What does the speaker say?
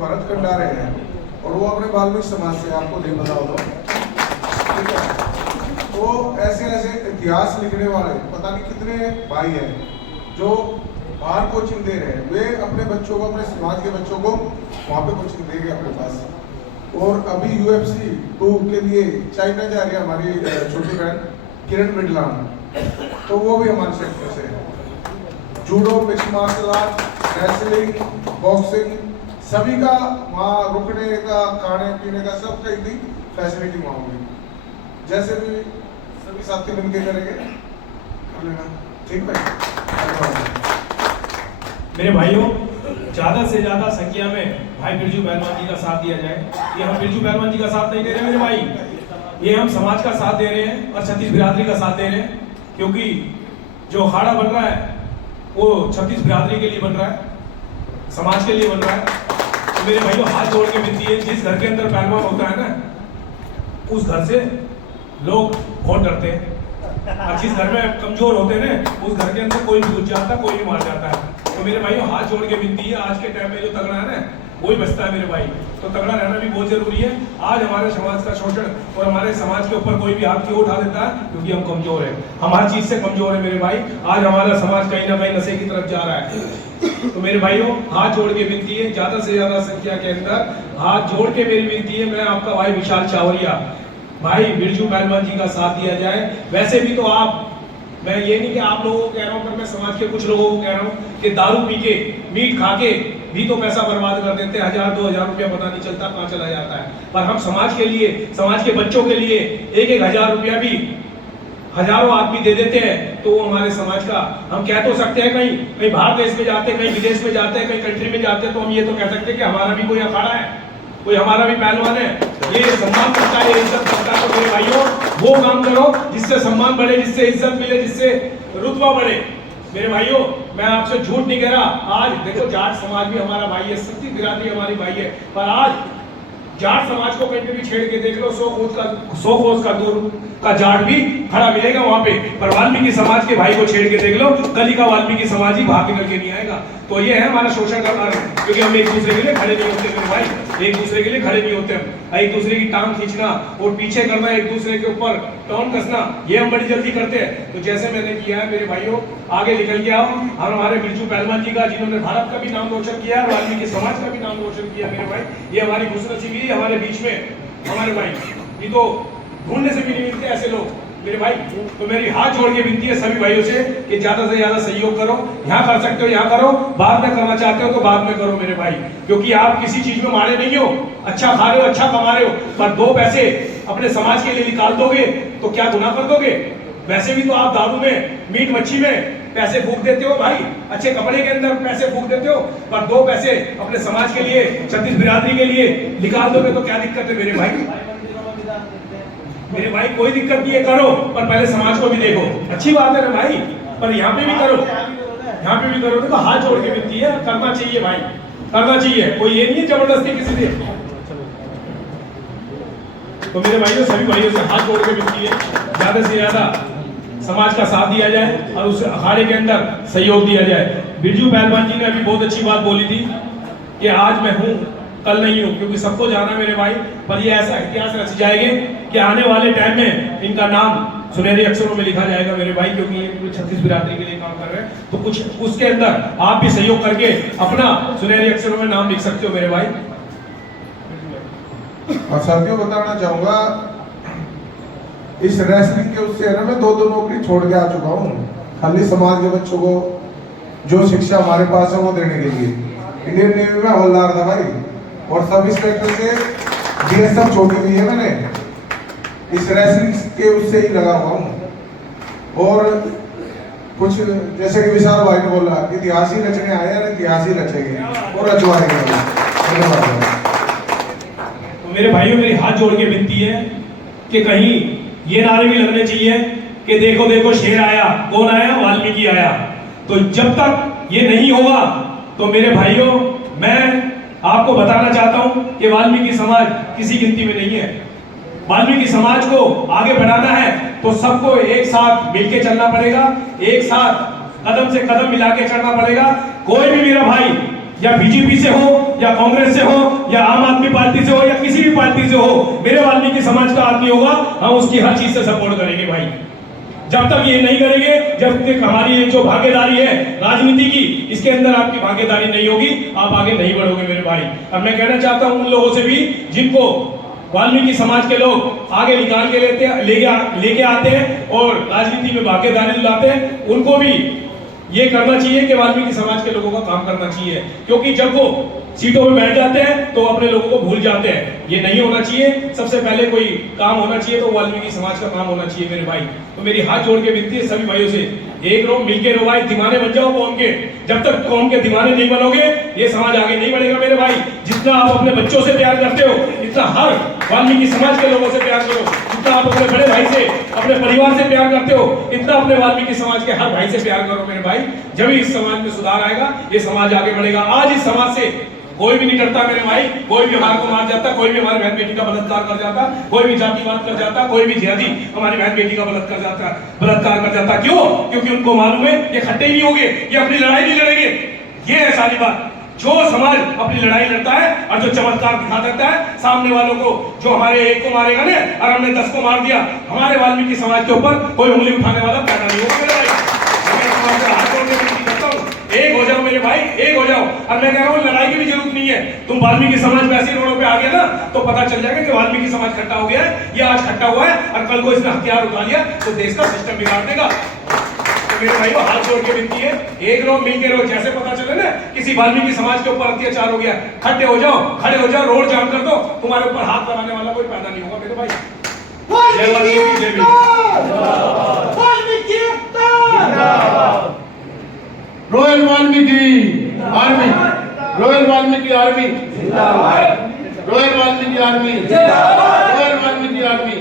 भरत कंडारे हैं और वो अपने वाल्मीकि समाज से, आपको नहीं पता हो ठीक है। तो ऐसे ऐसे इतिहास लिखने वाले पता नहीं कितने भाई हैं जो बाहर कोचिंग दे रहे हैं, वे अपने बच्चों को, अपने समाज के बच्चों को वहाँ पे कोचिंग देंगे अपने पास। और अभी UFC 2 के लिए चाइना जा रही है हमारी छोटी बहन किरण बिडलान, तो वो भी हमारे सेक्टर से है। Judo, mix martial art, wrestling, boxing, सभी का वहाँ रुकने का, खाने पीने का सब कहीं भी फैसिलिटी वहाँ होगी। जैसे भी सभी साथी मिलके करेंगे कर लेना, ठीक भाई। मेरे भाइयों, ज्यादा से ज्यादा संख्या में भाई बिरजू पहलवान जी का साथ दिया जाए। ये हम बिरजू पहलवान जी का साथ नहीं दे रहे मेरे भाई, ये हम समाज का साथ दे रहे हैं और छत्तीस बिरादरी का साथ दे रहे हैं, क्योंकि जो अखाड़ा बन रहा है वो छत्तीस बिरादरी के लिए बन रहा है, समाज के लिए बन रहा है। तो मेरे भाइयों, हाथ जोड़ के विनती है, जिस घर के अंदर पहलवान होता है ना, उस घर से लोग बहुत डरते हैं, और जिस घर में कमजोर होते हैं ना, उस घर के अंदर कोई भी घुस जाता है, कोई भी मार जाता है। तो मेरे भाइयों, हाथ जोड़ के विनती है, आज के टाइम में जो तगड़ा है ना वही बचता है मेरे भाई, तो तगड़ा रहना भी बहुत जरूरी है। आज हमारे समाज का शोषण और हमारे समाज के ऊपर कोई भी हाथ क्यों उठा देता है, क्योंकि हम कमजोर हैं, हम हर चीज से कमजोर है मेरे भाई। आज हमारा समाज कहीं ना कहीं नशे की तरफ जा रहा है। तो मेरे भाइयों, हाथ जोड़ के विनती है, ज्यादा से ज्यादा संख्या के अंदर हाथ जोड़ के मेरी विनती है, मैं आपका भाई विशाल चावरिया, भाई बिरजू पहलवान जी का साथ दिया जाए। वैसे भी तो आप, मैं ये नहीं कि आप लोगों को कह रहा हूँ, पर मैं समाज के कुछ लोगों को कह रहा हूँ कि दारू पी के, मीट खा के भी तो पैसा बर्बाद कर देते हैं, 1000-2000 रुपया पता नहीं चलता कहाँ चला जाता है। पर हम समाज के लिए, समाज के बच्चों के लिए 1-1000 रुपया भी हजारों आदमी दे देते हैं, तो वो हमारे समाज का, हम कह तो सकते हैं, कहीं कहीं बाहर देश में जाते हैं, कहीं विदेश में जाते हैं, कहीं कंट्री में जाते हैं, तो हम ये तो कह सकते हैं कि हमारा भी कोई अखाड़ा है, कोई हमारा भी पहलवान है, ये सम्मान करता है, इज्जत करता है। तो मेरे भाइयों, वो काम करो जिससे सम्मान बढ़े, जिससे इज्जत मिले, जिससे रुतबा बढ़े। मेरे भाइयों, मैं आपसे झूठ नहीं कह रहा, आज देखो जाट समाज भी हमारा भाई है, छत्तीस बिरादरी हमारी भाई है, पर आज जाट समाज को कहीं भी छेड़ के देख लो, 100 कोस का दूर का जाट भी खड़ा मिलेगा वहां पे, पर वाल्मीकि समाज के भाई को छेड़ के देख लो, कली का वाल्मीकि समाज ही भाग निकल के नहीं आएगा। तो ये है हमारा शोषण का कारण, क्योंकि हम एक दूसरे के लिए खड़े नहीं होते मेरे भाई, एक दूसरे के लिए खड़े नहीं होते हम, एक दूसरे की टांग खींचना और पीछे करना, एक दूसरे के ऊपर टॉन कसना, ये हम बड़ी जल्दी करते हैं। तो जैसे मैंने किया है मेरे भाइयों, आगे निकल के आओ, और हमारे बिरजू पहलवान जी का, जिन्होंने भारत का भी नाम रोशन किया और वाल्मीकि समाज का भी नाम रोशन किया मेरे भाई, ये हमारी खुशनसीबी है हमारे बीच में हमारे भाई, ये तो ढूंढने से भी नहीं मिलते ऐसे लोग मेरे भाई। तो मेरी हाथ जोड़ के विनती है सभी भाइयों से कि ज्यादा से ज्यादा सहयोग करो, यहाँ कर सकते हो यहाँ करो, बाद में करना चाहते हो तो बाद में करो मेरे भाई, क्योंकि आप किसी चीज में मारे नहीं हो, अच्छा खा रहे हो, अच्छा कमा रहे हो, पर 2 पैसे अपने समाज के लिए निकाल दोगे तो क्या गुनाह कर दोगे। वैसे भी तो आप दारू में, मीट मच्छी में पैसे फूक देते हो भाई, अच्छे कपड़े के अंदर पैसे फूक देते हो, पर 2 पैसे अपने समाज के लिए, छत्तीस बिरादरी के लिए निकाल दोगे तो क्या दिक्कत है मेरे भाई। मेरे भाई कोई दिक्कत नहीं है, करो, पर पहले समाज को भी देखो, अच्छी बात है ना भाई, पर यहाँ पे भी करो, यहाँ पे भी करो। देखो हाथ जोड़ के विनती है, करना चाहिए भाई, करना चाहिए, कोई ये नहीं है जबरदस्ती किसी से। तो मेरे भाइयों, सभी भाइयों से हाथ जोड़ के विनती है, ज्यादा से ज्यादा समाज का साथ दिया जाए और उस अखाड़े के अंदर सहयोग दिया जाए। बिरजू पहलवान जी ने अभी बहुत अच्छी बात बोली थी कि आज मैं हूँ कल नहीं हूँ, क्योंकि सबको जाना है मेरे भाई, पर ये ऐसा इतिहास रच जाएंगे कि आने वाले टाइम में इनका नाम सुनहरे अक्षरों में लिखा जाएगा मेरे भाई, क्योंकि ये छत्तीस बिरादरी के लिए काम कर रहे हैं। तो कुछ उसके अंदर आप भी सहयोग करके अपना सुनहरे अक्षरों में नाम लिख सकते हो मेरे भाई। और साथियों, बताना चाहूंगा, इस रेसलिंग के उससे है ना, मैं 2 नौकरी छोड़ के आ चुका हूँ, खाली समाज के बच्चों को जो शिक्षा हमारे पास है वो देने के लिए। इंडियन नेवी में हवलदार था भाई, और सब इंस्पेक्टर से DSF छोड़ दी है मैंने, इस रेसलिंग के उससे ही लगा हुआ हूँ। और कुछ जैसे कि विशाल भाई ने बोला, इतिहास ही रचने आए हैं, इतिहास ही रचेंगे और रचवाएंगे। धन्यवाद। तो मेरे भाइयों, मेरी हाथ जोड़ के विनती है कि कहीं ये नारे भी लगने चाहिए कि देखो देखो शेर आया, कौन आया, वाल्मीकि आया। तो जब तक ये नहीं होगा तो मेरे भाइयों, मैं आपको बताना चाहता हूं कि वाल्मीकि समाज किसी गिनती में नहीं है। वाल्मीकि समाज को आगे बढ़ाना है तो सबको एक साथ मिलके चलना पड़ेगा, एक साथ कदम से कदम मिला के चलना पड़ेगा। कोई भी मेरा भाई या बीजेपी से हो या कांग्रेस से हो या आम आदमी पार्टी से हो या किसी भी पार्टी से हो, मेरे वाल्मीकि समाज का आदमी होगा, हम उसकी हर चीज से सपोर्ट करेंगे भाई। जब तक ये नहीं करेंगे, जब तक हमारी जो भागीदारी है राजनीति की, इसके अंदर आपकी भागीदारी नहीं होगी, आप आगे नहीं बढ़ोगे मेरे भाई। और मैं कहना चाहता हूं उन लोगों से भी जिनको वाल्मीकि समाज के लोग आगे निकाल के लेके आते हैं और राजनीति में भागीदारी लाते हैं, उनको भी ये करना चाहिए कि वाल्मीकि समाज के लोगों का काम करना चाहिए, क्योंकि जब वो सीटों में बैठ जाते हैं तो अपने लोगों को भूल जाते हैं। ये नहीं होना चाहिए। सबसे पहले कोई काम होना चाहिए तो वाल्मीकि समाज का काम होना चाहिए मेरे भाई। तो मेरी हाथ जोड़ के विनती है सभी भाइयों से, एक रहो, मिलके रहो भाई, दीवाने बन जाओ कौम के। जब तक कौम के दीवाने नहीं बनोगे, ये समाज आगे नहीं बढ़ेगा मेरे भाई। जितना आप अपने बच्चों से प्यार करते हो, इतना हर वाल्मीकि समाज के लोगों से प्यार करो। जितना आप अपने बड़े भाई से, अपने परिवार से प्यार करते हो, इतना अपने वाल्मीकि समाज के हर भाई से प्यार करो मेरे भाई। जब इस समाज में सुधार आएगा, ये समाज आगे बढ़ेगा। आज इस समाज से कोई भी नहीं डरता मेरे भाई। कोई भी हमारे को मार जाता, कोई भी हमारी बहन बेटी का बलात्कार कर जाता, कोई भी जातिवाद कर जाता, कोई भी जिहादी हमारी बहन बेटी का बलात्कार कर जाता। क्यों? क्योंकि उनको मालूम है ये खट्टे ही नहीं होंगे, ये अपनी लड़ाई नहीं लड़ेंगे। ये है सारी बात। जो समाज अपनी लड़ाई लड़ता है और जो चमत्कार दिखा देता है सामने वालों को, जो हमारे एक को मारेगा ना और हमने 10 को मार दिया, हमारे वाल्मीकि समाज के ऊपर कोई उंगली उठाने वाला पैदा नहीं होगा मेरे भाई। एक हो जाओ मेरे भाई, एक हो जाओ। और मैं कह रहा हूँ लड़ाई की भी जरूरत नहीं है। तुम वाल्मीकि समाज वैसे रोडों पे आ गया ना तो पता चल जाएगा कि वाल्मीकि समाज खट्टा हो गया है, ये आज खट्टा हुआ है और कल को इसने हथियार उठा लिया तो देश का सिस्टम बिगाड़ देगा। तो मेरे भाई को हाथ जोड़ के विनती है, एक रहो, मिल के रहो। जैसे पता चले ना किसी वाल्मीकि समाज के ऊपर अत्याचार हो गया, खड़े हो जाओ, खड़े हो जाओ, रोड जाम कर दो, तुम्हारे ऊपर हाथ लगाने वाला कोई पैदा नहीं होगा मेरे भाई। जय वाल्मीकि, जय royal Valmiki army, royal Valmiki army, royal Valmiki army, royal Valmiki army.